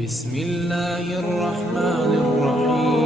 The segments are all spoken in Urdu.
بسم الله الرحمن الرحيم.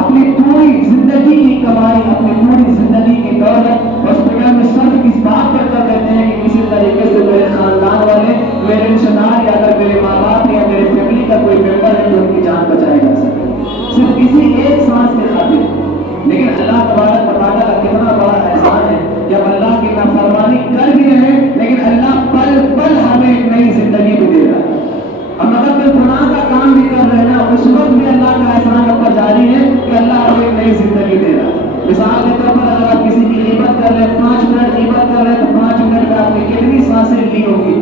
اپنی پوری زندگی کی کمائی، اپنی پوری زندگی کی دولت اس دنیا میں صرف اس بات پر کر دیتے ہیں کہ کسی طریقے سے میرے خاندان والے، میرے رشتہ دار یا اگر میرے ماں باپ یا میرے فیملی کا کوئی ممبر ہے تو ان کی جان بچائی جا سکے، صرف کسی ایک سانس کے خاطر۔ لیکن اللہ تبارک و تعالیٰ کا کتنا بڑا احسان ہے کہ ہم اللہ کی نافرمانی کر بھی رہے ہیں لیکن اللہ پل پل ہمیں ایک نئی زندگی بھی دے رہا ہے۔ ہم اگر کوئی گناہ کا کام بھی کر رہے ہیں نا، اس وقت بھی اللہ کا احسان ہم پر جاری ہے کہ اللہ ہمیں ایک نئی زندگی دے رہا ہے۔ مثال کے طور پر اگر آپ کسی کی غیبت کر رہے ہیں، 5 منٹ غیبت کر رہے ہیں تو 5 منٹ میں آپ نے کتنی سانسیں لی ہوگی،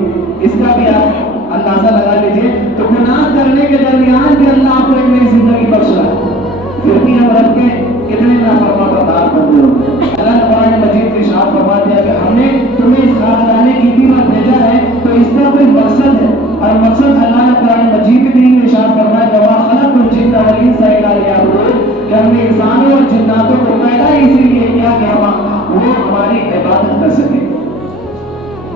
اس کا بھی آپ اندازہ لگا لیجیے۔ تو گناہ کرنے کے درمیان بھی اللہ آپ کو ایک نئی زندگی بخش رہا ہے، پھر بھی ہم رب کے کتنے نافرمان بندے ہوں گے۔ اللہ قرآن مجید میں ارشاد فرما دیا کہ ہم نے تمہیں اس خاندان کی پر بھیجا ہے تو اس کا کوئی مقصد ہے، اور مقصد اللہ نے قرآن مجید میں ارشاد فرمایا کہ وما خلقت الجن والانس الا لیعبدون، کہ ہم نے انسانوں اور جناتوں کو پیدا اسی لیے کیا کہ وہ ہماری عبادت کر سکیں۔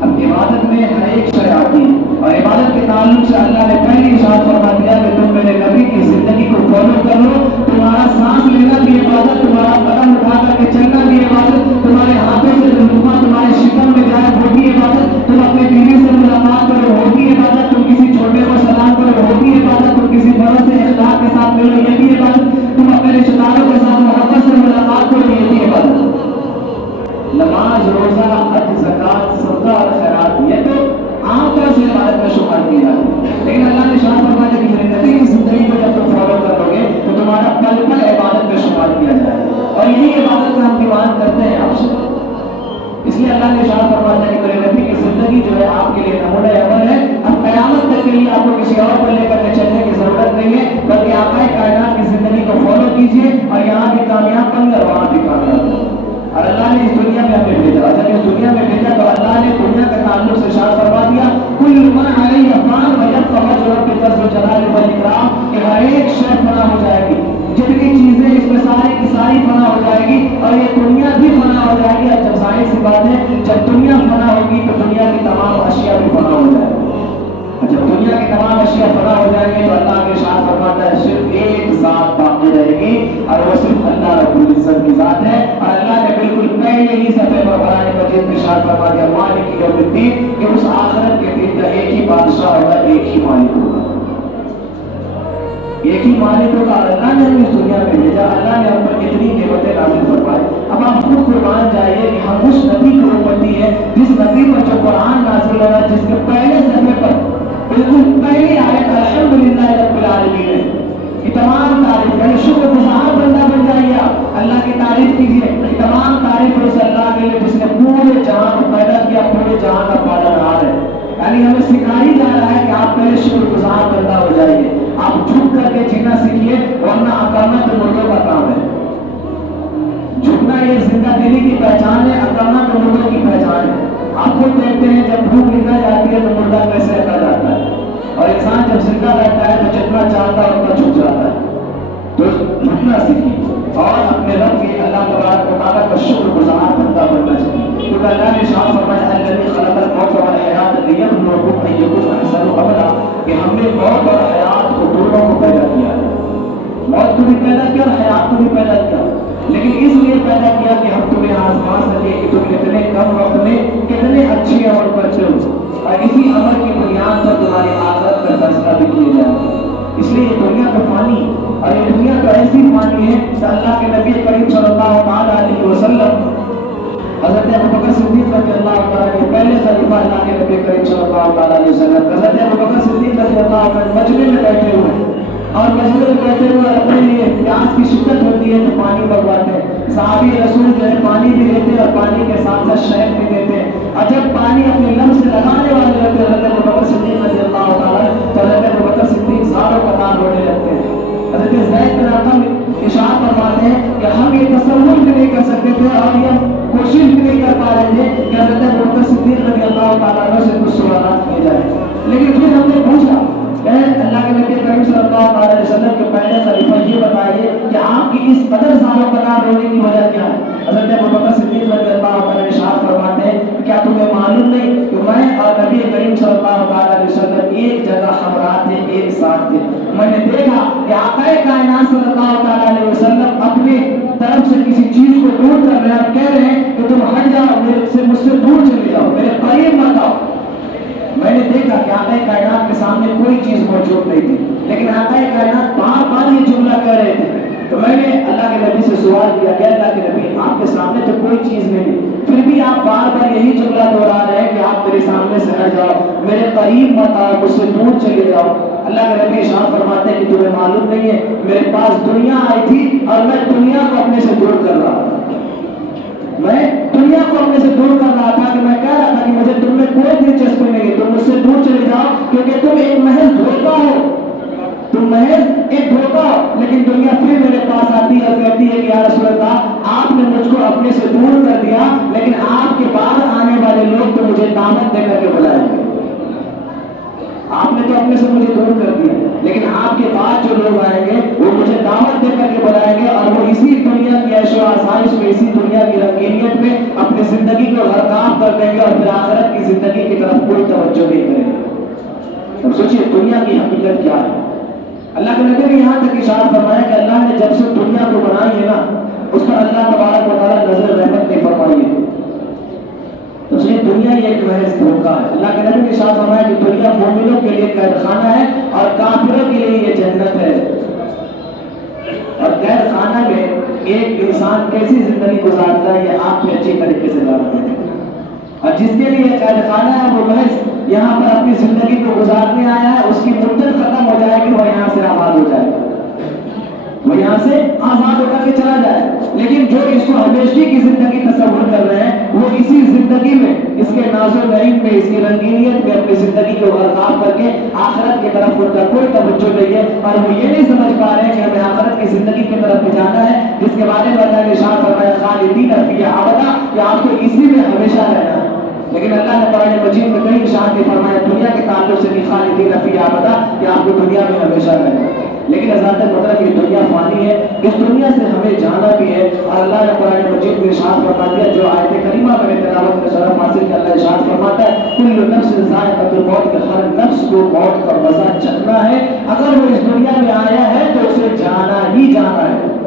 اب عبادت میں ہر ایک شے آتی ہے، اور عبادت کے تعلق سے اللہ نے پہلے ارشاد فرما دیا کہ تم میرے نبی کی زندگی کو فالو کر لو، تمہارا سانس لینا بھی عبادت، تمہارا قدم اٹھا کر کے چلنا بھی عبادت، تمہارے ہاتھوں سے جو لقمہ تمہارے شکم میں جائے وہ بھی عبادت، تم اپنے بیوی سے ملاقات کرو وہ بھی عبادت، تم کسی چھوٹے کو سلام کرو وہ بھی عبادت، تم کسی بڑے سے اخلاق کے ساتھ ملو یہ بھی عبادت، تم اپنے رشتہ داروں کے ساتھ محبت سے ملاقات کرو یہ بھی عبادت۔ نماز، روزہ، حج، زکات، صدقہ اور خیرات یہ تو عام طور سے عبادت میں شمار کی جاتی ہے، لیکن اللہ نے ارشاد فرمایا کہ میرے نبی کی زندگی کو جب تم فالو کرو گے تو تمہارا پل پل عبادت میں شمار کیا جائے گا، اور یہی عبادت کا ہم ڈیمانڈ کرتے ہیں آپ سے۔ اس لیے اللہ نے ارشاد فرمایا کہ میرے نبی کی زندگی جو ہے آپ کے لیے نمونہ عمل ہے، اب قیامت تک کے لیے آپ کو کسی اور کو لے کر کے چلنے کی ضرورت نہیں ہے، بلکہ آپ کائنات کی زندگی کو فالو کیجیے اور یہاں بھی کامیاب بن کر وہاں بھی کامیاب بن۔ اور اللہ نے اس دنیا میں ہمیں بھیجا، جب اس دنیا میں بھیجا تو اللہ نے دنیا کے تعلق سے ارشاد فرما دیا کل من علیہ فان ویبقى وجہ ربک ذو الجلال والاکرام، کہ ہر ایک شے فنا ہو جائے گی، جتنی چیزیں اس میں ساری کی ساری فنا ہو جائے گی، اور یہ دنیا بھی فنا ہو جائے گی۔ اور جب ظاہر سی بات ہے جب دنیا فنا ہوگی تو دنیا کی تمام اشیاء بھی فنا ہو جائے گی، اور جب دنیا کی تمام اشیاء فنا ہو جائیں گے تو اللہ کے ارشاد فرماتا ہے صرف ایک ذات باقی رہے گی، اور وہ صرف اللہ رب العزت کی ذات ہے۔ اور اللہ نے بالکل پہلے ہی صفحے پر قرآن مجید میں ارشاد فرما دیا مالک یوم الدین، کہ اس آخرت کے دن کا ایک ہی بادشاہ ہوگا، ایک ہی مالک ہوگا، ایک ہی مالک ہوگا۔ اور اللہ نے ہمیں اس دنیا میں بھیجا، اللہ نے ہم پر کتنی نعمتیں نازل فرمائی۔ اب آپ خود قربان جائیے کہ ہم اس نبی کی امتی ہے جس نبی پر جو قرآن نازل ہو رہا ہے، جس کے پہلے صفحے پر بالکل پہلی آیت الحمدللہ رب العالمین ہے، یہ تمام تعریف، یعنی شکر گزار بندہ بن جائیے آپ، اللہ کی تعریف کیجیے، یہ تمام تعریف اس اللہ کے لیے جس نے پورے جہاں کو پیدا کیا، پورے جہاں کا پالنہار ہے۔ یعنی ہمیں سکھائی جا رہا ہے کہ آپ پہلے شکر گزار بندہ ہو جائیے، آپ جھک کر کے جینا سیکھیے، ورنہ اکڑنا تو مردوں کا کام ہے۔ جھکنا یہ زندہ دلی کی پہچان ہے، اکڑنا تو مردوں کی پہچان ہے۔ آپ خود دیکھتے ہیں جب بھوک نکل جاتی ہے تو مردہ کیسے اکڑ جاتا ہے، اور انسان جب زندہ رہتا ہے تو جتنا چاہتا ہے اتنا جھک جاتا ہے۔ تو جھکنا سیکھیے اور اپنے رب کے اللہ تبارک و تعالیٰ کا شکر گزار بندہ بننا چاہیے، کیونکہ اللہ نے ارشاد فرمایا الذی خلق الموت والحیات لیبلوکم ایکم احسن عملا، کہ ہم نے موت اور حیات کو دونوں کو پیدا کیا ہے، موت کو بھی پیدا کیا اور حیات کو بھی پیدا کیا، لیکن اس لیے پیدا کیا کہ ہم تمہیں آزما سکیں کہ تم اتنے کم وقت میں کتنے اچھے عمل کرتے ہو، اور اسی عمل کی بنیاد پر تمہاری آخرت کا فیصلہ بھی کیا جائے۔ اس لیے یہ دنیا تو فانی، اور یہ دنیا تو ایسی فانی ہے کہ اللہ کے نبی کریم صلی اللہ تعالیٰ علیہ وسلم حضرت ابوبکر صدیق رضی اللہ تعالیٰ کے پہلے خلیفہ اللہ کے نبی کریم صلی اللہ تعالیٰ علیہ وسلم، حضرت ابوبکر صدیق رضی اللہ تعالیٰ مجمع میں بیٹھے ہوئے، اور مجمع میں بیٹھے ہوئے اپنے لیے پیاس کی شدت ہوتی ہے تو پانی منگواتے ہیں، صحابی رسول جو ہے پانی بھی لیتے ہیں اور پانی کے ساتھ ساتھ شہد بھی دیتے ہیں، اور جب پانی اپنے لب سے لگانے والے رہتے ہیں حضرت ابوبکر صدیق رضی اللہ تعالیٰ تو حضرت ابوبکر صدیق زاروں قطار رونے لگتے ہیں۔ حضرت زید بن ارقم ارشاد فرماتے ہیں کہ ہم یہ تصور بھی نہیں کر سکتے تھے اور یہ کے نبی کریم صلی اللہ علیہ وسلم کے پہلے خلیفہ یہ بتائیے کہ آپ کی اس قدر سالوں قطار رونے کی وجہ کیا ہے؟ حضرت ابوبکر صدیق رضی اللہ عنہ ارشاد فرماتے ہیں کہ کیا تمہیں معلوم نہیں کہ میں اور نبی کریم صلی اللہ علیہ وسلم ایک جگہ ہمراہ تھے، ایک ساتھ تھے، میں نے دیکھا کہ آقا کائنات صلی اللہ علیہ وسلم اپنے طرف سے کسی چیز کو دور کر رہے ہیں اور کہہ رہے ہیں کہ تم ہٹ جاؤ، مجھ سے دور چلے جاؤ، میرے قریب مت آؤ۔ میں نے دیکھا کہ آقا کائنات کے سامنے کوئی چیز موجود نہیں تھی، لیکن آقا کائنات بار بار یہ جملہ کہہ رہے تھے۔ تو میں نے اللہ کے نبی سے سوال کیا کہ اللہ کے نبی آپ کے سامنے تو کوئی چیز نہیں تھی، پھر بھی آپ بار بار یہی جملہ دہرا رہے ہیں کہ آپ میرے سامنے سے ہٹ جاؤ، میرے قریب مت آؤ، مجھ سے دور چلے جاؤ۔ اللہ کے نبی ارشاد فرماتے ہیں کہ تمہیں معلوم نہیں ہے میرے پاس دنیا آئی تھی اور میں دنیا کو اپنے سے دور کر رہا تھا، میں دنیا کو اپنے سے دور کر رہا تھا، کہ میں کہہ رہا تھا کہ مجھے تم میں کوئی دلچسپی نہیں ہے، تم مجھ سے دور چلے جاؤ، کیونکہ تم ایک محض دھوکہ ہو، تم محض ایک دھوکہ ہو۔ لیکن دنیا پھر میرے پاس آتی ہے اور کہتی ہے کہ یا رسول اللہ آپ نے مجھ کو اپنے سے دور کر دیا، لیکن آپ کے بعد آنے والے لوگ تو مجھے دعوت دے کر کے بلائیں گے۔ آپ نے تو اپنے سے مجھے دور کر دیا، لیکن آپ کے بعد جو لوگ آئیں گے وہ مجھے دعوت دے کر کے بلائیں گے، اور وہ اسی دنیا کی عیش و آسائش میں، اسی دنیا کی رنگینیت میں اپنی زندگی کو غرقاب کر دیں گے، اور پھر آخرت کی زندگی کی طرف کوئی توجہ نہیں کریں گے۔ اب سوچیے دنیا کی حقیقت کیا ہے۔ اللہ کے نبی نے یہاں تک ارشاد فرمایا کہ اللہ نے جب سے دنیا کو بنائی ہے نا، اس پر اللہ تبارک و تعالیٰ نظر رحمت نہیں فرمائی ہے۔ تو اس لیے دنیا یہ ایک محض دھوکہ ہے۔ اللہ کے نبی نے ارشاد فرمایا کہ دنیا مومنوں کے لیے قید خانہ ہے اور کافروں کے لیے یہ جنت ہے۔ اور قید خانہ میں ایک انسان کیسی زندگی گزارتا ہے یہ آپ نے اچھی طریقے سے جانتے ہیں، اور جس کے لیے قید خانہ ہے وہ محض یہاں پر اپنی زندگی کو گزارنے آیا ہے، اس کی مدت ختم ہو جائے گی، وہ یہاں سے آباد ہو جائے گا، وہ یہاں سے آزاد ہو کر کے چلا جائے۔ لیکن جو اس کو ہمیشہ کی زندگی تصور کر رہے ہیں وہ اسی زندگی میں، اس کے ناز و نعیم میں، اس کی رنگینیت میں اپنی زندگی کو غرقاب کر کے آخرت کی طرف ان کا کوئی توجہ نہیں ہے، اور وہ یہ نہیں سمجھ پا رہے ہیں کہ ہمیں آخرت کی زندگی کی طرف بھی جانا ہے، جس کے بارے میں اللہ نے ارشاد فرمایا خالدین فیہا ابدا، کہ آپ کو اسی میں ہمیشہ رہنا ہے۔ لیکن اللہ نے قرآن مجید میں کئی ارشاد بھی فرمایا دنیا کے تعلق سے بھی خالدین فیہا ابدا، کہ آپ کو دنیا میں ہمیشہ رہنا ہے۔ لیکن حضرات مطلب یہ دنیا فانی ہے، اس دنیا سے ہمیں جانا بھی ہے، اور اللہ نے قرآن مجید میں ارشاد فرما دیا، جو آیت کریمہ میں نے تلاوت میں شرف حاصل کیا، اللہ ارشاد فرماتا ہے کل نفس ذائقۃ الموت، کہ ہر نفس کو موت کا مزہ چکھنا ہے، اگر وہ اس دنیا میں آیا ہے تو اسے جانا ہی جانا ہے۔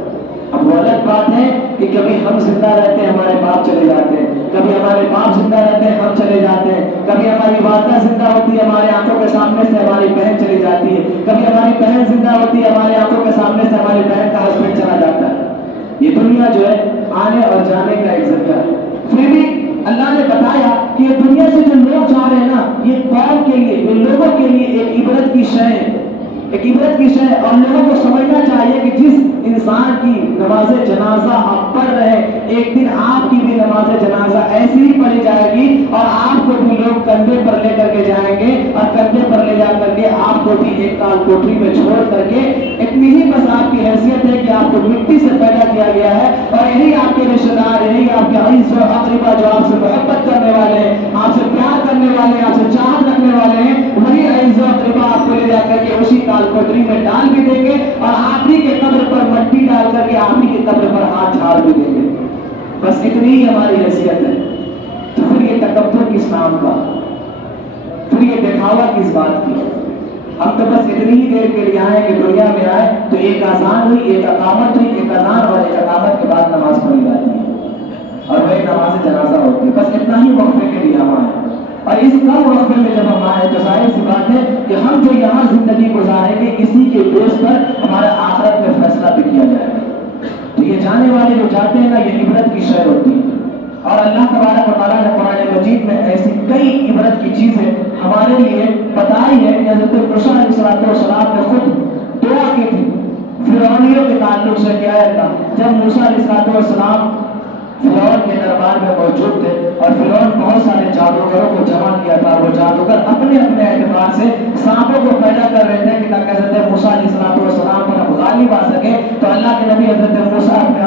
اب وہ الگ بات ہے کہ کبھی ہم زندہ رہتے ہیں ہمارے باپ چلے جاتے ہیں، کبھی ہمارے باپ زندہ رہتے ہیں ہم چلے جاتے ہیں، کبھی ہماری والدہ زندہ ہوتی ہے ہمارے آنکھوں کے سامنے سے ہماری بہن چلی جاتی ہے، کبھی ہماری بہن زندہ ہوتی ہے ہمارے آنکھوں کے سامنے سے ہماری بہن کا ہسبینڈ چلا جاتا ہے۔ یہ دنیا جو ہے آنے اور جانے کا ایک ذریعہ ہے۔ پھر بھی اللہ نے بتایا کہ یہ دنیا سے جو لوگ جا رہے ہیں نا، یہ قوم کے لیے، یہ لوگوں کے لیے ایک عبرت کی شے ہے، ایک عبرت کی شے ہے، اور لوگوں کو سمجھنا چاہیے کہ جس انسان کی نماز جنازہ آپ پڑھ رہے ہیں، ایک دن آپ کی بھی نماز جنازہ ایسی ہی پڑھی جائے گی، اور آپ کو بھی لوگ کندھے پر لے کر کے جائیں گے، اور کندھے پر لے جا کر کے آپ کو بھی ایک کال کوٹری میں چھوڑ کر کے، اتنی ہی بس آپ کی حیثیت ہے کہ آپ کو مٹی سے پیدا کیا گیا ہے، اور یہی آپ کے رشتہ دار، یہی آپ کے عزیز و اقربا جو آپ سے محبت کرنے والے ہیں، آپ سے پیار کرنے والے ہیں، آپ سے چاہت رکھنے والے ہیں، وہی عزیز و اقربا آپ کو لے جا کر کے اسی کال کوٹری میں ڈال بھی دیں گے، اور آپ ہی کے قبر پر مٹی ڈال کر کے آپ ہی کی قبر پر ہاتھ جھاڑ بھی دیں گے۔ بس اتنی ہی ہماری حیثیت ہے۔ تو پھر یہ تکبر کس نام کا، پھر یہ دکھاوا کس بات کی؟ ہم تو بس اتنی ہی دیر کے لیے آئے کہ دنیا میں آئے تو ایک اذان ہوئی، ایک اقامت ہوئی، ایک اذان اور ایک اقامت کے بعد نماز پڑھی جاتی ہے، اور وہی نماز جنازہ ہوتی ہے، بس اتنا ہی وقفے کے لیے ہم آئے۔ اور اس کم وقفے میں جب ہم آئے تو ظاہر سی بات ہے کہ ہم جو یہاں زندگی گزاریں گے اسی کے بیس پر ہمارا آخرت میں فیصلہ بھی کیا جائے گا۔ تو یہ جانے والے جو جاتے ہیں نا، یہ عبرت کی شے ہوتی ہے، اور اللہ تبارک و تعالیٰ نے قرآن مجید میں ایسی کئی عبرت کی چیزیں ہمارے لیے بتائی ہے کہ حضرت موسیٰ علیہ السلام نے خود دعا کی تھی فرعونیوں کے تعلق سے۔ کیا ہے جب موسیٰ علیہ السلام فرعون کے دربار میں موجود تھے اور فرعون بہت سارے جادوگروں کو جمع کیا تھا، وہ جادوگر اپنے اپنے اعتبار سے سانپوں کو پیدا کر رہے تھے کہ تاکہ حضرت موسیٰ علیہ السلام پر ہم غالب آ سکے، تو اللہ کے نبی حضرت موسیٰ اپنے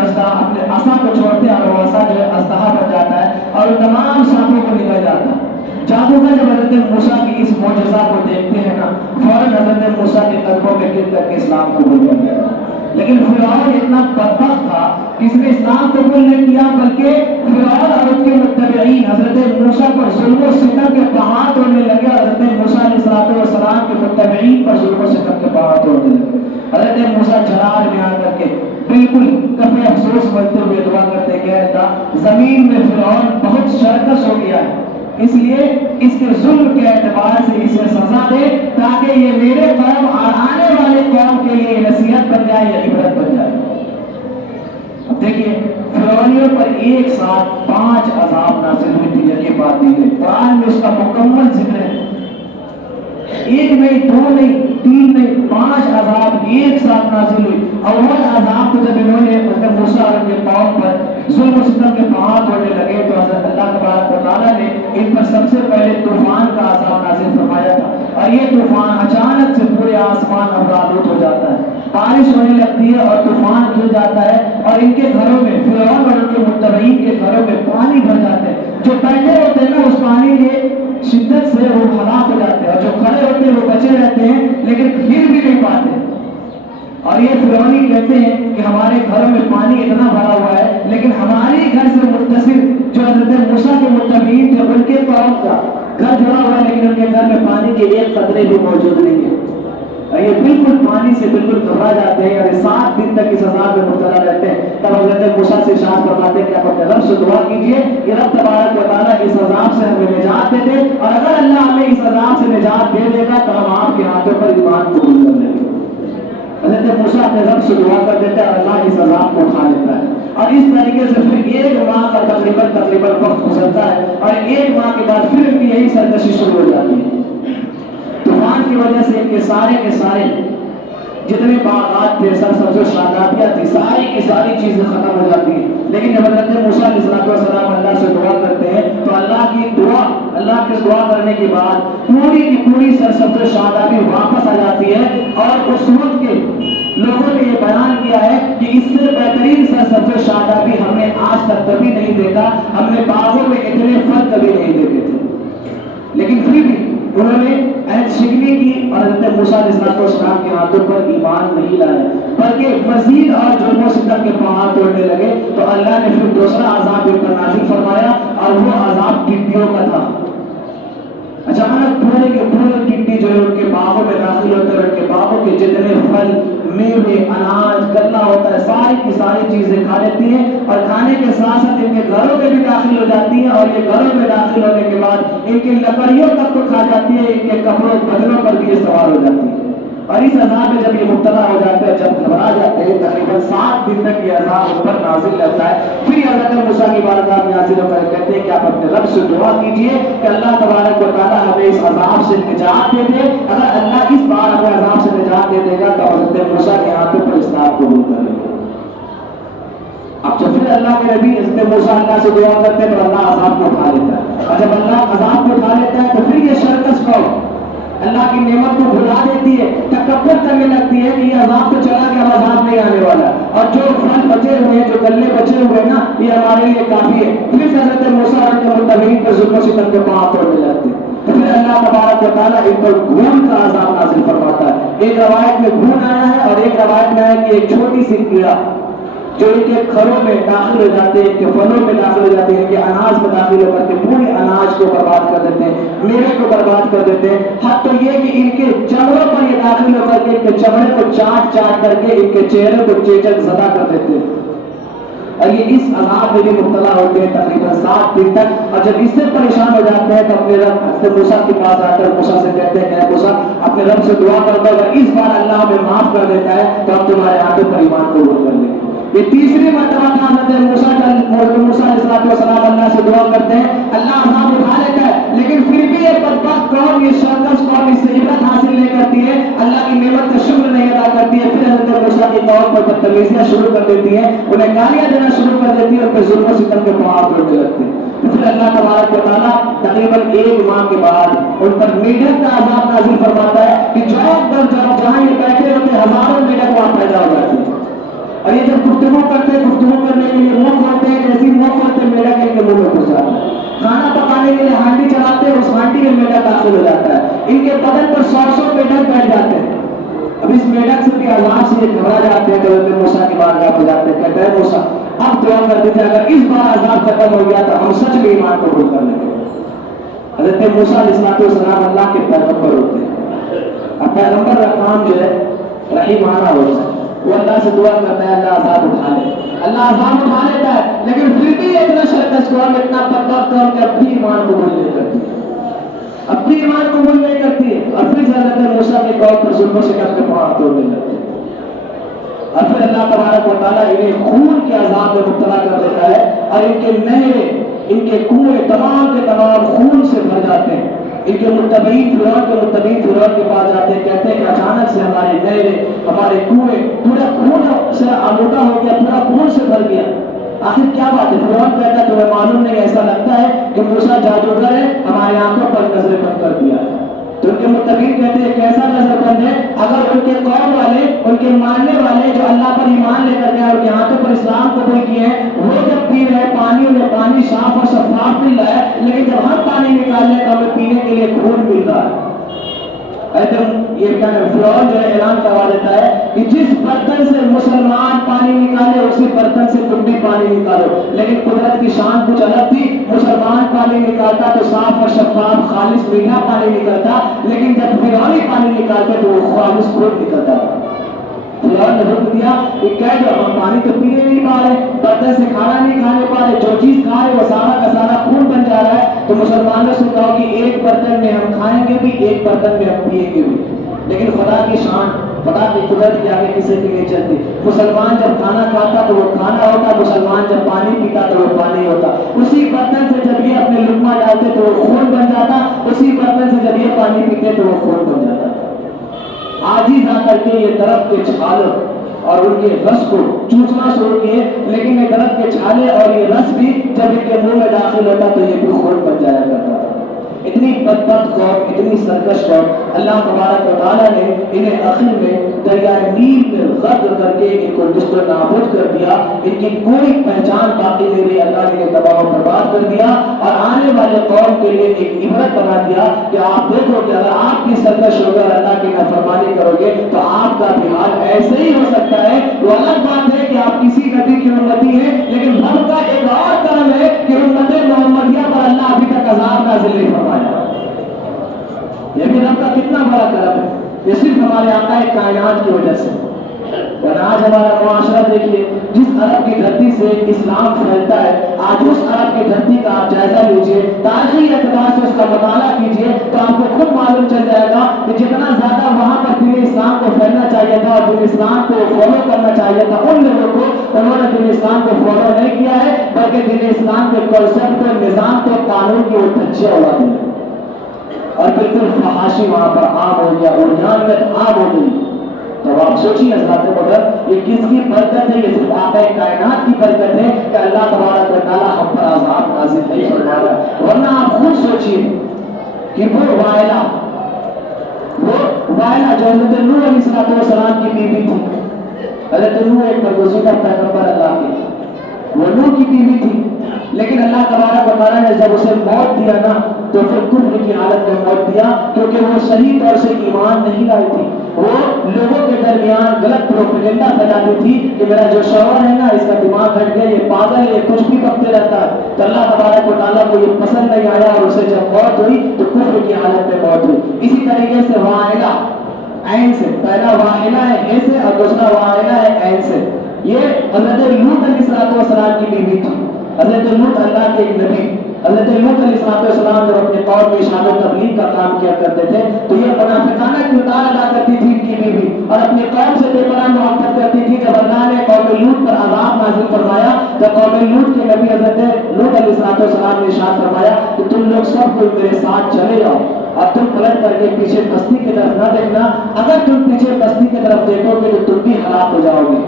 عصا کو چھوڑتے اور وہ عصا جو ہے اژدہا بن جاتا ہے اور تمام سانپوں کو نگل جاتا ہے۔ جادوگر جب حضرت موسیٰ کی اس معجزہ کو دیکھتے ہیں نا، فوراً حضرت موسیٰ کے قدموں میں گر کر کے اسلام قبول کر لیا۔ لیکن فرعون اتنا بدبخت تھا کہ اس نے اسلام قبول نہیں کیا، بلکہ فرعون اور ان کے متبعین حضرت موسیٰ پر ظلم و ستم کے پہاڑ توڑنے لگے، اور حضرت موسیٰ علیہ السلام کے متبعین پر ظلم و ستم کے پہاڑ توڑنے لگے۔ حضرت موسیٰ جلال میں آ کر کے بالکل کفے افسوس بنتے ہوئے دعا کرتے کہ اللہ، زمین میں فرعون بہت شرکس ہو گیا ہے، اس لیے اس کے ظلم کے اعتبار سے اسے سزا دے، تاکہ یہ میرے قوم اور آنے والے قوم کے لیے نصیحت بن جائے یا عبرت بن جائے۔ اب دیکھیے فرعونیوں پر ایک ساتھ 5 عذاب نازل ہوئی تھی، یہ بات دی گئی قرآن میں، اس کا مکمل ذکر ہے۔ ایک نہیں، 2 نہیں، 3 نہیں، 5 عذاب ایک ساتھ نازل ہوئی۔ اول عذاب کو جب انہوں نے حضرت موسیٰ اور ان کے قوم پر ظلم و ستم کے پہاڑ توڑنے لگے تو حضرت اللہ تبارک و تعالیٰ نے ان پر سب سے پہلے طوفان کا عذاب نازل فرمایا تھا، اور یہ طوفان اچانک سے پورے آسمان ابرآلود ہو جاتا ہے، بارش ہونے لگتی ہے اور طوفان گر جاتا ہے، اور ان کے گھروں میں، فرعون اور ان کے متبعین کے گھروں میں پانی بھر جاتے ہیں۔ جو بیٹھے ہوتے ہیں نا اس پانی کے شدت سے وہ ہلاک ہو جاتے ہیں، اور جو کھڑے ہوتے ہیں وہ بچے رہتے ہیں لیکن گر بھی نہیں پاتے۔ اور یہ فرعونی کہتے ہیں کہ ہمارے گھروں میں پانی اتنا بھرا ہوا ہے، لیکن ہمارے گھر سے متصل جو حضرت موسیٰ کے متبعین تھے ان کے قوم کا گھر جڑا ہوا ہے، لیکن ان کے گھر میں پانی کے ایک قطرے بھی موجود نہیں ہے، اور یہ بالکل پانی سے بالکل گھبرا جاتے ہیں، اور 7 دن تک اس عذاب میں مبتلا رہتے ہیں۔ تب حضرت موسیٰ سے ارشاد فرماتے ہیں کہ آپ اپنے رب سے دعا کیجئے کہ رب تبارک و تعالیٰ اس عذاب سے ہمیں نجات دے دے، اور اگر اللہ ہمیں اس عذاب سے نجات دے دے گا تو ہم آپ کے ہاتھوں پر ایمان قبول کر لیں گے۔ حضرت موسیٰ اپنے رب سے دعا کر دیتا ہے اور اللہ اس عذاب کو اٹھا لیتا ہے، اور اس طریقے سے پھر 1 ماہ کا تقریباً وقت گزرتا ہے، اور 1 ماہ کے بعد پھر ان کی یہی سرکشی شروع ہو جاتی ہے۔ طوفان کی وجہ سے ان کے سارے جتنے باغات تھے، سرسبز و شادابیاں تھی، ساری کی ساری چیزیں ختم ہو جاتی ہیں۔ لیکن جب حضرت موسیٰ علیہ السلام اللہ سے دعا کرتے ہیں تو اللہ کے دعا کرنے کے بعد پوری کی پوری سرسبز و شادابی واپس آ جاتی ہے، اور اس وقت کے لوگوں نے یہ بیان کیا ہے کہ اس سے بہترین سرسبز و شادابی ہم نے آج تک کبھی نہیں دیکھا، ہم نے باغوں میں اتنے پھل کبھی نہیں دیکھے تھے۔ لیکن پھر بھی انہوں نے عہد شکنی کی اور حضرت موسیٰ علیہ السلام کے ہاتھوں پر ایمان نہیں لائے، بلکہ مزید اور ظلم و ستم کے پہاڑ توڑنے لگے۔ تو اللہ نے پھر دوسرا عذاب ان پر نازل فرمایا، اور وہ عذاب ٹڈیوں کا تھا۔ اچانک پورے کے پورے ٹڈی جو ہے ان کے باغوں میں داخل ہوتے ہیں، ان کے باغوں کے جتنے پھل، میوے، اناج، غلہ ہوتا ہے، ساری کی ساری چیزیں کھا لیتی ہیں، اور کھانے کے ساتھ ساتھ ان کے گھروں میں بھی داخل ہو جاتی ہیں، اور یہ گھروں میں داخل ہونے کے بعد ان کی لکڑیوں تک کو کھا جاتی ہے، ان کے کپڑوں بدنوں پر بھی یہ سوار ہو جاتی ہے۔ اور اس عذاب میں جب یہ مبتلا ہو جاتے ہیں، جب گھبرا جاتے ہیں، تقریباً 7 دن تک یہ عذاب ان پر نازل رہتا ہے۔ پھر حضرت موسیٰ کی بارگاہ میں حاضر ہو کر کہتے ہیں کہ آپ اپنے رب سے دعا کیجئے کہ اللہ تبارک و تعالیٰ ہمیں اس عذاب سے نجات دے دے۔ اگر اللہ اس بار ہمیں عذاب سے نجات دے دے گا تو حضرت موسیٰ کے ہاتھوں پر اسلام قبول کر لیں گے۔ اب جب پھر اللہ کے نبی حضرت موسیٰ اللہ سے دعا کرتے ہیں تو اللہ عذاب کو اٹھا لیتا ہے، اور جب اللہ عذاب کو اٹھا لیتا ہے تو پھر یہ شرکس قوم اللہ کی نعمت کو بھلا دیتی ہے، تکبر کرنے لگتی ہے کہ یہ عذاب تو چلا گیا، اب عذاب نہیں آنے والا، اور جو پھل بچے ہوئے ہیں، جو غلے بچے ہوئے ہیں نا، یہ ہمارے لیے کافی ہے۔ پھر حضرت موسیٰ اور ان کے متبعین پر ظلم و ستم کے پہاڑ توڑنے لگتے ہیں، تو پھر اللہ تبارک و تعالیٰ ان پر گھون کا عذاب نازل فرماتا ہے۔ ایک روایت میں گھون آیا ہے، اور ایک روایت میں ہے کہ ایک چھوٹی سی کیڑا جو ان کے گھروں میں داخل ہو جاتے ہیں، ان کے پھلوں میں داخل ہو جاتے ہیں، ان کے اناج میں داخل ہو کر کے پورے اناج کو برباد کر دیتے ہیں، میوے کو برباد کر دیتے ہیں، حتیٰ یہ کہ ان کے چمڑوں پر یہ داخل ہو کر کے ان کے چمڑے کو چاٹ کر کے ان کے چہرے کو چیچک زدہ کر دیتے ہیں، اور یہ اس عذاب میں بھی مبتلا ہوتے ہیں تقریباً 7 دن تک۔ اور جب اس سے پریشان ہو جاتے ہیں تو اپنے رب حضرت موسیٰ کے پاس آ کر موسیٰ سے کہتے ہیں کہ اے موسیٰ اپنے رب سے دعا کر دو، اگر اس بار اللہ ہمیں معاف کر دیتا ہے تو ہم تمہارے ہاتھوں پر ایمان قبول کر لیں گے۔ یہ تیسری مرتبہ تھا حضرت موسیٰ علیہ السلام اللہ سے دعا کرتے ہیں، اللہ عذاب اٹھا لیتا ہے، لیکن پھر بھی یہ بدبخت قوم، یہ شرکس قوم اس سے عبرت حاصل نہیں کرتی ہے، اللہ کی نعمت کا شکر نہیں ادا کرتی ہے، پھر حضرت موسیٰ کی قوم پر بدتمیزیاں شروع کر دیتی ہیں، انہیں گالیاں دینا شروع کر دیتی ہے، اور پھر ظلم و ستم کے پہاڑ توڑنے لگتے ہیں۔ تو پھر اللہ تبارک و تعالیٰ تقریباً 1 ماہ کے بعد ان پر میڈک کا عذاب نازل فرماتا ہے کہ جہاں یہ بیٹھے ہوتے ہزاروں میڈک وہاں پیدا ہو جاتے ہیں، اور یہ جب گفتگو کرتے ہیں، گفتگو کرنے کے لیے منہ کھولتے ہیں، جیسی منہ کھولتے میڈک ان کے منہ میں گھس جاتا ہے، کھانا پکانے کے لیے ہانڈی چلاتے ہیں، اس داخل ہو جاتا ہے. ان کے بدن پر 100 میڈک بیٹھ جاتے ہیں. اب اس میڈک سے بھی عذاب سے یہ گھبرا جاتے ہیں. حضرت موسیٰ کی بارگاہ پہ جاتے ہیں, کہتے ہیں موسیٰ اب دعا کر دیتے, اگر اس بار عذاب ختم ہو گیا تو ہم سچ میں ایمان قبول کر لیں گے. حضرت موسیٰ علیہ السلام اللہ کے پیغمبر ہوتے ہیں. اب پیغمبر کا کام جو ہے رحیمانہ ہوتا ہے. وہ اللہ سے دعا کرتا ہے اللہ عذاب اٹھا لے. اللہ عذاب اٹھا لیتا ہے, لیکن پھر بھی اتنا شرکش قوم, اتنا بدبخت قوم کہ اب بھی ایمان قبول نہیں کرتی, اب بھی ایمان قبول نہیں کرتی ہے. اور پھر حضرت موسیٰ کی قوم پر ظلم و ستم کے پہاڑ توڑنے لگتے ہیں. اور پھر اللہ تبارک و تعالیٰ انہیں خون کے عذاب میں مبتلا کر دیتا ہے, اور ان کے نہریں, ان کے کنویں تمام کے تمام خون سے بھر جاتے ہیں. ان کے متبعین فرعون کے پاس جاتے ہیں, کہتے ہیں کہ اچانک سے ہماری نہریں, ہمارے کنویں پورا خون سے آلودہ ہو گیا, پورا خون سے بھر گیا. آخر کیا بات ہے؟ فرعون کہتا ہے تمہیں معلوم نہیں, ایسا لگتا ہے کہ موسیٰ جادوگر ہے, ہماری آنکھوں پر نظر بند کر دیا ہے. تو ان کے متبعین کہتے ہیں کیسا نظر بند ہے؟ اگر ان کے قوم والے, ان کے ماننے والے جو اللہ پر ایمان لے کر گئے اور کے ہاتھوں پر اسلام قبول کیے ہیں, وہ جب پی رہے پانی, انہیں پانی صاف اور شفاف مل رہا ہے, لیکن جب ہم پانی نکال لیں تو ہمیں پینے کے لیے خون مل رہا ہے. یہ فرعون جو ہے اعلان کروا دیتا ہے کہ جس برتن سے مسلمان پانی نکالے اسی برتن سے تم بھی پانی نکالو. لیکن قدرت کی شان کچھ الگ تھی. مسلمان پانی نکالتا تو صاف اور شفاف خالص میٹھا پانی نکلتا, لیکن جب فرعونی پانی نکالتے تو وہ خالص خون نکلتا تھا. فرعون نے حکم دیا کہ کہہ دو ہم پانی تو پینے نہیں پا رہے, برتن سے کھانا نہیں کھانے پا رہے, جو چیز کھا رہے وہ سارا کا سارا خون بن جا رہا ہے. تو مسلمانوں سے کہو کہ ایک برتن میں ہم کھائیں گے بھی, ایک برتن میں ہم پیئیں گے بھی. لیکن خدا کی شان, خدا کی قدرت کے آگے کسی کی نہیں چلتی. مسلمان جب کھانا کھاتا تو وہ کھانا ہوتا, مسلمان جب پانی پیتا تو وہ پانی ہوتا. اسی برتن سے جب یہ اپنے لقمہ ڈالتے تو وہ خون بن جاتا, اسی برتن سے جب یہ پانی پیتے تو وہ خون بن جاتا. آج ہی جا کر کے یہ درخت کے چھالوں اور ان کے رس کو چوسنا شروع کیے, لیکن یہ درخت کے چھالے اور یہ رس بھی جب ان کے منہ میں داخل ہوتا تو یہ بھی خون بن جایا کرتا تھا. اتنی بدبخت قوم, اتنی سرکش قوم, اللہ تبارک و تعالیٰ نے انہیں آخر میں دریائے نیل میں غرق کر کے ان کو نست و نابود کر دیا. ان کی کوئی پہچان باقی نہیں رہی. اللہ نے تباہ و برباد کر دیا اور آنے والے قوم کے لیے ایک عبرت بنا دیا کہ آپ دیکھو کہ اگر آپ کی سرکش ہو کر اللہ کی نافرمانی کرو گے تو آپ کا بھی حال ایسے ہی ہو سکتا ہے. وہ الگ بات ہے کہ آپ کسی نبی کی امتی ہیں, لیکن ہم کا ایک اور کرم ہے کہ امت محمدیہ پر اللہ ابھی تک عذاب نازل نہیں فرمایا. یہ بھی رب کا کتنا بڑا کرم ہے, یہ صرف ہمارے آقا کائنات کی وجہ سے. اور آج ہمارا معاشرہ دیکھیے, جس عرب کی دھرتی سے اسلام پھیلتا ہے, آج اس عرب کی دھرتی کا آپ جائزہ لیجئے, تاریخی اعتبار سے اس کا مطالعہ کیجئے تو آپ کو خود معلوم چل جائے گا کہ جتنا زیادہ وہاں پر دین اسلام کو پھیلنا چاہیے تھا اور دین اسلام کو فالو کرنا چاہیے تھا, ان لوگوں کو انہوں نے دین اسلام کو فالو نہیں کیا ہے, بلکہ دین اسلام کے کنسپٹ کو, نظام کو, قانون کی وہ دھجیاں اڑا دی اور بالکل فحاشی وہاں پر عام ہو گیا, اورجانیت عام ہو گئی. تو آپ سوچیے حضرات مگر یہ کس کی برکت ہے؟ یہ صرف آقا کائنات کی برکت ہے کہ اللہ تبارک و تعالیٰ ہم پر عذاب نازل نہیں فرما رہا ہے. ورنہ آپ خود سوچیے کہ وہ وائلہ جو حضرت نوح علیہ السلام کی بیوی تھی. حضرت نوح ایک برگزیدہ پیغمبر اللہ کے, وہ نوح کی بیوی تھی, لیکن اللہ تبارک و تعالیٰ نے جب اسے موت دیا نا تو پھر کفر کی حالت میں موت دیا, کیونکہ وہ صحیح طور سے ایمان نہیں لائی تھی. وہ لوگوں کے درمیان غلط پروپیگنڈا پھیلاتی تھی کہ میرا جو شوہر ہے نا اس کا دماغ ہٹ گیا, یہ پاگل ہے, یہ کچھ بھی بکتے رہتا ہے. تو اللہ تبارک و تعالیٰ کو یہ پسند نہیں آیا اور اسے جب موت ہوئی تو کفر کی حالت میں موت ہوئی. اسی طریقے سے وائلہ عین سے, پہلا وائلہ ہے اے سے اور دوسرا وائلہ ہے عین سے. یہ حضرت لوط علیہ السلام کی بیوی تھی. حضرت لوط اللہ کے ایک نبی. حضرت لوط علیہ السلام جب اپنے قوم میں اشاعت و تبلیغ کا کام کیا کرتے تھے تو یہ منافقانہ کردار ادا کرتی تھی ان کی بیوی, اور اپنی قوم سے بے پناہ محبت کرتی تھی. جب اللہ نے قوم لوط پر عذاب نازل فرمایا تو قوم لوط کے نبی حضرت لوط علیہ السلام نے ارشاد فرمایا کہ تم لوگ سب کوئی میرے ساتھ چلے جاؤ اور تم پلٹ کر کے پیچھے بستی کی طرف نہ دیکھنا. اگر تم پیچھے بستی کی طرف دیکھو گے تو تم بھی ہلاک ہو جاؤ گے.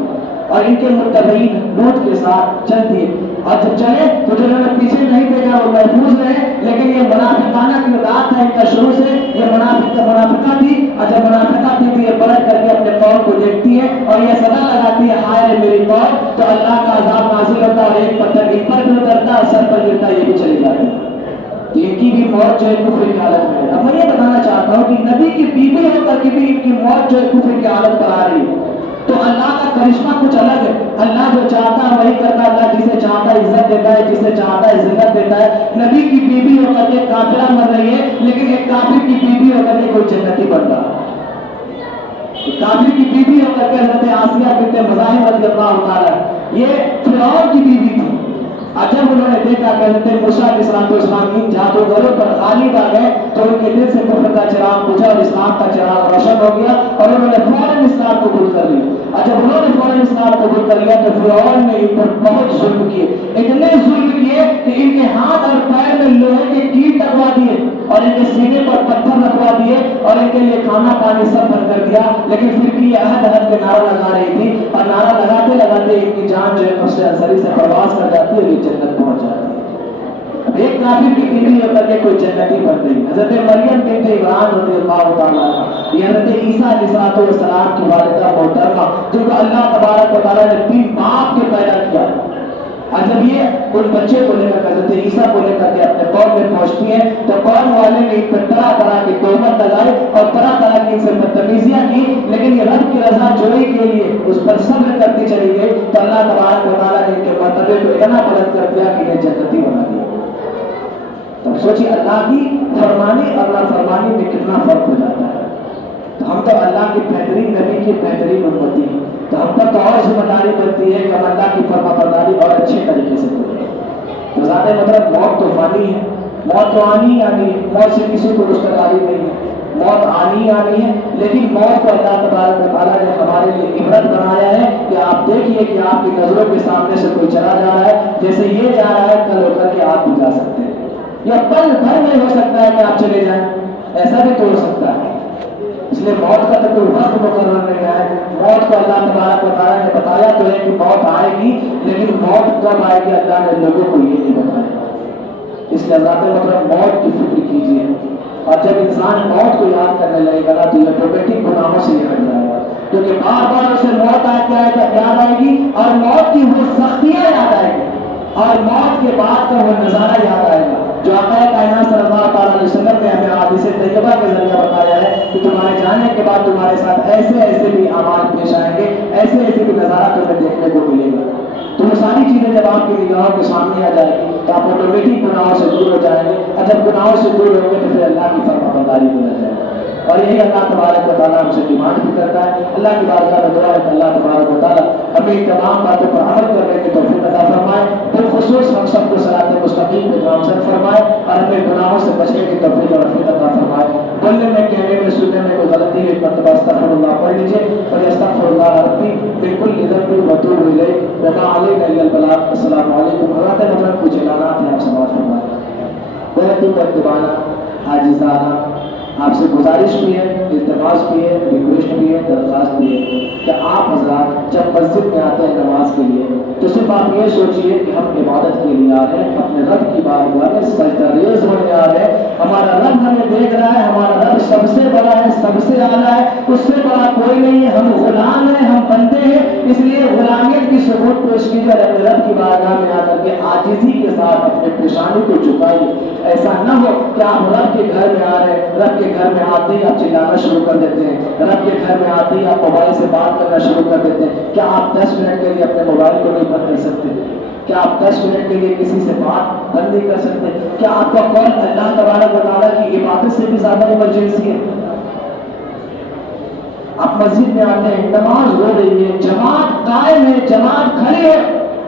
اور ان کے متبعین لوط کے ساتھ چل دیے, اور جب چلے تو جو انہوں نے پیچھے نہیں دیکھا وہ محفوظ رہے. لیکن یہ منافقانہ کردار تھا ان کا شروع سے, یہ منافقہ تھی, اور جب منافقہ تھی تو یہ پلٹ کر کے اپنے قوم کو دیکھتی ہے اور یہ صدا لگاتی ہے ہائے میری قوم, تو اللہ کا عذاب نازل ہوتا اور ایک پتھر ان پر بھی اترتا اور سر پر گرتا, یہ بھی چلی جاتی. ان کی بھی موت جو ہے کفر کی حالت میں ہے۔ اب میں یہ بتانا چاہتا ہوں کہ نبی کی بیوی ہو کر کے بھی ان کی موت جو ہے کفر کی حالت پر آ رہی ہے۔ تو اللہ کا کرشمہ کچھ الگ ہے۔ اللہ جو چاہتا ہے وہی کرتا ہے، اللہ جسے چاہتا ہے عزت دیتا ہے، جسے چاہتا ہے ذلت دیتا ہے۔ نبی کی بیوی ہو کر کے کافرہ مر رہی ہے، لیکن ایک کافر کی بیوی ہو کر کے کوئی جنتی بن رہا ہے۔ کافر کی بیوی ہو کر کے حضرت آسیہ بنت مزاحم رضی اللہ تعالیٰ، یہ فرعون کی بیوی تھی۔ جب انہوں نے دیکھا کہ حضرت موسیٰ علیہ السلام ان جادوگروں پر غالب آ گئے تو ان کے دل سے کفر کا چراغ بجھا اور اسلام کا چراغ روشن ہو گیا اور انہوں نے فوراً اسلام قبول کر لیا۔ اور جب انہوں نے فوراً اسلام قبول کر لیا تو فرعون نے ان پر بہت ظلم کیے، اتنے ظلم کیے کہ ان کے ہاتھ اور پیر میں لوہے کے کیل لگوا دیے اور ان کے سینے پر پتھر رکھوا دیے اور ان کے لیے کھانا پانی سب بند کر دیا۔ لیکن پھر بھی یہ عہد عہد کے نعرہ لگا رہی تھی اور نعرہ لگاتے لگاتے ان کی جان جو ہے نفس انصری سے پرواز کر جاتی ہے اور یہ جنت پہنچ جاتی ہے۔ ایک کافر کی بیوی ہو کر کے کوئی جنتی بن گئی۔ حضرت مریم بنت عمران رضی اللہ تعالیٰ عنہ، یہ حضرت عیسیٰ علیہ السلام کی والدہ محترمہ جن کو اللہ تبارک و تعالیٰ نے 3 باپ کے پیدا کیا، اور جب یہ ان بچے کو لے کر حضرت عیسیٰ کو لے کر کے اپنے قوم میں پہنچتی ہیں تو قوم والے نے ان پر طرح طرح کی تہمت لگائی اور طرح طرح کی ان سے بدتمیزیاں کی، لیکن یہ رب کی رضا جوئی کے لیے اس پر صبر کرتی چلی گئی تو اللہ تبارک و تعالیٰ نے ان کے مرتبے کو اتنا بلند کر دیا کہ انہیں جنتی بنا دیا۔ تب سوچیے اللہ کی فرمانی اور نافرمانی میں کتنا فرق ہو جاتا ہے۔ تو ہم تو اللہ کی بہترین نبی کی بہترین امتی ہیں، تو ہم پر تو اور ذمہ داری بنتی ہے کہ ہم اللہ کی فرما برداری اور اچھے طریقے سے کریں۔ تو ذات مطلب موت تو فانی ہے، موت تو آنی ہی آنی ہے، موت سے کسی کو رشتہ داری نہیں ہے، موت آنی ہی آنی ہے، لیکن موت کو اللہ تبارک و تعالیٰ نے ہمارے لیے عبرت بنایا ہے کہ آپ دیکھیے کہ آپ کی نظروں کے سامنے سے کوئی چلا جا رہا ہے، جیسے یہ جا رہا ہے کل ہو کر کے آپ بھی جا سکتے ہیں، یا پل بھر میں ہو سکتا ہے کہ آپ چلے جائیں، ایسا بھی تو ہو سکتا ہے۔ اس لیے موت کا تو کوئی وقت مقرر نہیں ہے۔ موت کو اللہ تبارک و تعالیٰ نے بتایا تو ہے کہ موت آئے گی، لیکن موت کب آئے گی اللہ نے لوگوں کو یہ نہیں بتایا۔ اس لیے اللہ مطلب موت کی فکر کیجیے، اور جب انسان موت کو یاد کرنے لگے گا تو یہ آٹومیٹک گناہوں سے یہ ہٹ جائے گا، کیونکہ بار بار اسے موت یاد آئے گی اور موت کی وہ سختیاں یاد آئے گی اور موت کے بعد کا وہ نظارہ یاد آئے گا جو آقا کائنات صلی اللہ علیہ وسلم نے ہمیں حدیث طیبہ کے ذریعہ بتایا ہے کہ تمہارے جانے کے بعد تمہارے ساتھ ایسے ایسے بھی اعمال پیش آئیں گے، ایسے ایسے بھی نظارہ تمہیں دیکھنے کو ملے گا۔ تو وہ ساری چیزیں جب آپ کی نگاہوں کے سامنے آ جائیں گی تو آپ آٹومیٹک گناہوں سے دور ہو جائیں گے، اور جب گناہوں سے دور ہوں گے تو پھر اللہ کی فرما برداری میں لگ جائے گا۔ اور یہی اللہ تبارک و تعالیٰ ہم سے ڈیمانڈ بھی کرتا ہے۔ اللہ کی بارگاہ میں دعا ہے کہ اللہ تبارک و تعالیٰ ہمیں ان تمام باتوں پر عمل کرنے کی توفیق عطا فرمائے، بالخصوص ہم سب کو صراط مستقیم پہ گامزن فرمائے اور ہمیں گناہوں سے بچنے کی توفیق اور عافیت عطا فرمائے۔ بولنے میں، کہنے میں، سننے میں کوئی غلطی ہے، مرتبہ استغفر اللہ پڑھ لیجیے، اور استغفر اللہ ربی بالکل ذنب واتوب الیہ وما علینا الا البلاغ۔ السلام علیکم۔ حضرات مطلب کچھ اعلانات ہیں، آپ سماعت فرمائیں۔ بہت ہی مؤدبانہ، عاجزانہ آپ سے گزارش بھی ہے، التماس بھی ہے، ریکویسٹ بھی ہے، درخواست بھی ہے کہ آپ حضرات جب مسجد میں آتے ہیں نماز کے لیے تو صرف آپ یہ سوچئے کہ ہم عبادت کے لیے آ رہے ہیں، اپنے رب کی بارگاہ میں سجدہ ریز ہونے آ رہے ہیں۔ ہمارا رب ہمیں دیکھ رہا ہے، ہمارا رب سب سے بڑا ہے، سب سے اعلیٰ ہے، اس سے بڑا کوئی نہیں ہے، ہم غلام ہیں، ہم بندے ہیں، اس لیے غلامیت کی ثبوت پیش کیجیے اور اپنے رب کی بارگاہ میں آ کر کے عاجزی کے ساتھ اپنے پیشانی کو جھکائیے۔ ایسا نہ ہو کہ آپ رب کے گھر میں آ رہے ہیں، رب کے گھر میں آتے ہی آپ چلانا شروع کر دیتے ہیں، رب کے گھر میں آتے ہی آپ موبائل سے بات کرنا شروع کر دیتے ہیں۔ کیا آپ 10 منٹ کے لیے اپنے موبائل کو نہیں بند کر سکتے؟ کیا آپ 10 منٹ کے لیے کسی سے بات بند نہیں کر سکتے؟ کیا آپ کا قول اللہ تبارک و تعالیٰ کی عبادت سے بھی زیادہ ایمرجنسی ہے؟ آپ مسجد میں آتے ہیں، نماز ہو رہی ہے، جماعت قائم ہے، جماعت کھڑی ہے،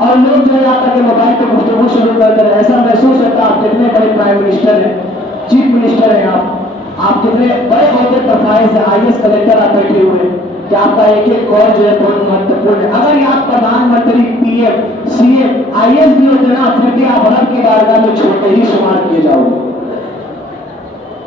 اور لوگ جو ہے آ کر کے موبائل پہ گفتگو شروع کرتے ہیں۔ ایسا محسوس ہوتا ہے آپ کتنے بڑے پرائم منسٹر ہیں، چیف منسٹر ہیں، آپ کتنے بڑے عہدے پر فائز ہیں، IAS کلیکٹر آپ بیٹھے ہوئے کہ آپ کا ایک ایک کال جو ہے بہت مہتوپورن ہے۔ اگر یہ آپ Pradhan Mantri, PM، CM، IAS بھی ہوتے نا پھر بھی آپ رب کی بارگاہ میں چھوٹے ہی شمار کیے جاؤ گے،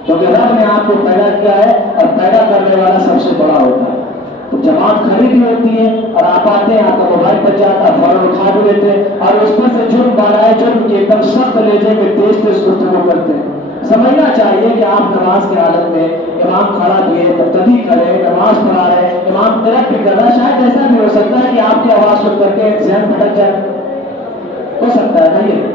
کیونکہ رب نے آپ کو پیدا کیا ہے اور پیدا کرنے والا سب سے بڑا ہوتا ہے۔ تو جماعت کھڑی بھی ہوتی ہے اور آپ آتے ہیں، آپ کا موبائل بچ جاتا ہے، فوراً اٹھا بھی لیتے ہیں اور اس پر سے جرم بڑھائے جرم کی ایک دم سخت لہجے میں تیز تیز گفتگو کرتے ہیں۔ سمجھنا چاہیے کہ آپ نماز کی حالت میں امام کھڑا بھی ہے، مقتدی کھڑے، نماز پڑھا رہے ہیں، امام ترک بھی کر رہا ہے، شاید ایسا بھی ہو سکتا ہے کہ آپ کی آواز سن کر کے ذہن بھٹک جائے، ہو سکتا ہے نا یہ؟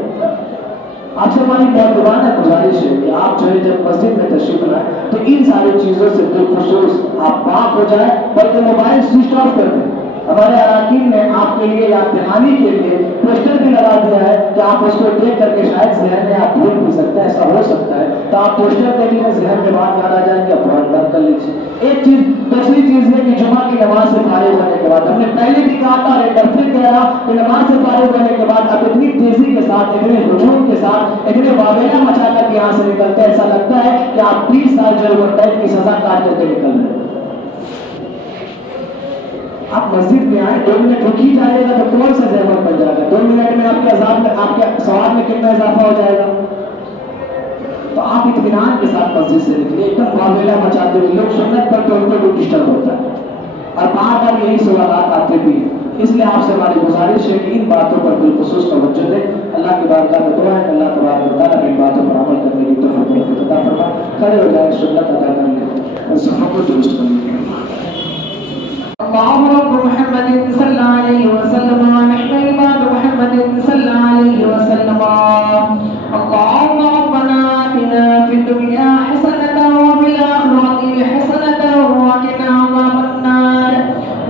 آپ سے ہماری مہربانہ گزارش ہے کہ آپ جو ہے جب مسجد میں تشریف لائیں تو ان ساری چیزوں سے بالخصوص آپ پاک ہو جائیں، بلکہ موبائل سوئچ آف کر دیں۔ ہمارے اراکین نے آپ کے لیے یاد دہانی کے لیے پوسٹر بھی لگا دیا ہے کہ آپ اس کو دیکھ کر کے شاید ذہن میں آپ بھول بھی سکتے ہیں، ایسا ہو سکتا ہے، تو آپ پوسٹر دیکھ لیں، ذہن میں بات یاد آ جائے گی، آپ فوراً بند کر لیجیے۔ ایک چیز دوسری چیز ہے کہ جمعہ کی نماز سے فارغ ہونے کے بعد، ہم نے پہلے بھی کہا تھا اور ایک بار پھر کہہ رہا کہ نماز سے فارغ ہونے کے بعد آپ اتنی تیزی کے ساتھ، اتنے ہجوم کے ساتھ، اتنے واویلا مچا کر یہاں سے نکلتے ہیں، ایسا لگتا ہے کہ آپ 20 سال جیل و قید کی سزا کاٹ کر کے نکل رہے ہیں۔ آپ مسجد میں آئے، 2 منٹ رک ہی جائے گا تو کون سا زحمت بن جائے گا؟ 2 منٹ میں آپ کے عذاب میں، آپ کے ثواب میں کتنا اضافہ ہو جائے گا؟ تو آپ اطمینان کے ساتھ مسجد سے نکلے، ایک دم واویلا مچاتے ہوئے۔ لوگ سنت پر تو ان کو بھی ڈسٹرب ہوتا ہے اور بار بار یہی سوالات آتے بھی ہیں، اس لیے آپ سے ہماری گزارش ہے کہ ان باتوں پر بالخصوص توجہ دیں۔ اللہ کی بارگاہ میں دعا ہے کہ اللہ تبارک و تعالیٰ ان باتوں پر عمل کرنے کی توفیق عطا فرمائے۔ کھڑے ہو جائیں، سنت ادا کر لیں، صفوں کو درست کر لیں۔ اللهم رب محمد صلى عليه وسلم ونحن عباد محمد صلى عليه وسلم اللهم ربنا آتنا في الدنيا حسنة وفي الآخرة حسنة وقنا عذاب النار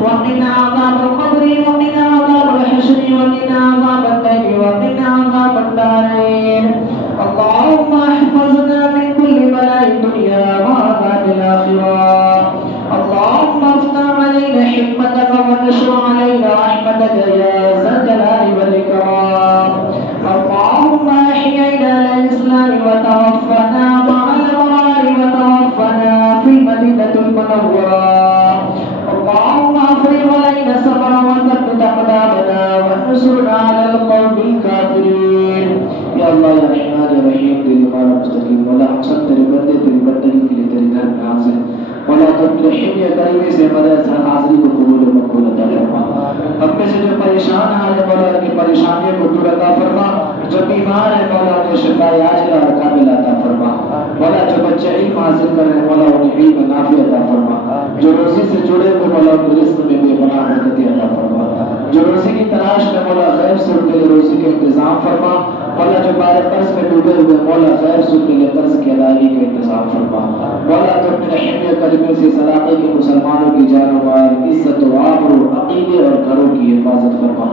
وقنا عذاب القبر وقنا عذاب الحشر وقنا عذاب الدين وقنا عذاب الدارين اللهم احفظنا من كل بلاء الدنيا وعذاب الآخرة اللهم افتح علينا حكمتك وانشر علينا رحمتك يا ذا الجلال والإكرام اللهم احيينا على الإسلام وتوفنا مع الأبرار وتوفنا في المدينة المنورة اللهم افرغ علينا صبرا وثبت أقدامنا وانصرنا على القوم الكافرين یا اللہ یا رحمان یا رحیم تیری مالا مستقیم مولا، ہم سب تیرے بندے تیری بندگی کے لیے تیرے گھر میں حاضر ہیں مولا، تو اپنے رحم یا کریمے سے ہمارے حاضری کو قبول و مقبول عطا فرما۔ ہم میں سے جو پریشان ہیں مولا، ان کی پریشانیوں کو دور عطا فرما، جو بیمار ہیں مولا انہیں شفا عاجلہ اور کامل عطا فرما مولا، جو بچے علم حاصل کر رہے ہیں مولا انہیں علم نافع عطا فرما، جو روزی سے جڑے ہوئے مولا ان کے رزق میں بے پناہ برکت عطا فرما، جو روزی کی تلاش میں مولا غیب سے ان کے لیے روزی کا انتظام فرما مولا، جو بار قرض میں ڈوبے ہوئے مولا غیر سے ان کے لیے قرض کی ادائیگی کا انتظام فرما مولا، تو اپنے رحم یا کریمے سے اس علاقے کے مسلمانوں کی جان و مال، عزت و آبرو، عقیدے اور گھروں کی حفاظت فرما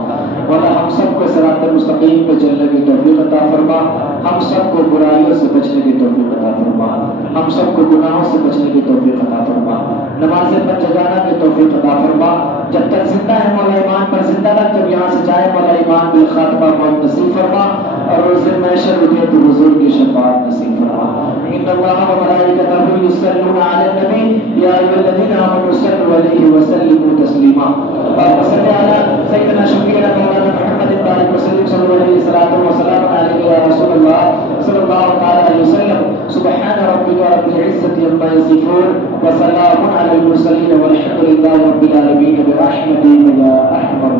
مولا، ہم سب کو صراط مستقیم پہ چلنے کی توفیق عطا فرما، ہم سب کو برائیوں سے بچنے کی توفیق عطا فرما، ہم سب کو گناہوں سے بچنے کی توفیق عطا فرما، نمازیں پر جگانا کی توفیق عطا فرما، جب تک زندہ ہے مولا ایمان پر زندہ رکھ، جب یہاں سے جائے مولا ایمان بالخاتمہ موت نصیب فرما، اور روز محشر اٹھے تو حضور کی شفاعت نصیب فرما۔ ان اللہ و ملائکتہ یصلون علی النبی یا ایھا الذین آمنوا صلوا علیہ وسلموا تسلیما۔ اللهم صل علی سیدنا شفیعنا مولانا محمد بارک وسلم صلی اللہ علیہ وسلم وسلام علیک یا رسول اللہ صلی اللہ تعالی علیہ وسلم۔ سبحان ربک رب العزة عما یصفون وسلام علی المرسلین والحمد للہ رب العالمین برحمتک یا ارحم الراحمین۔